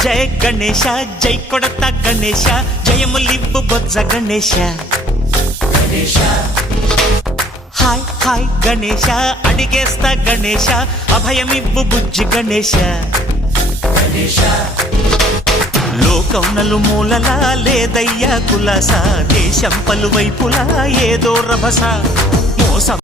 జయ గణేశ జై కొడత గణేశ జయములివ్వు బొజ్జ Ganesha hi hi Ganesha అడిగేస్తా Ganesha అభయమివ్వు బుజ్జి గణేశ లోకం నలుమూలలా లేదయ్యా కులాస దేశం పలువైపులా ఏదో రభస మోసం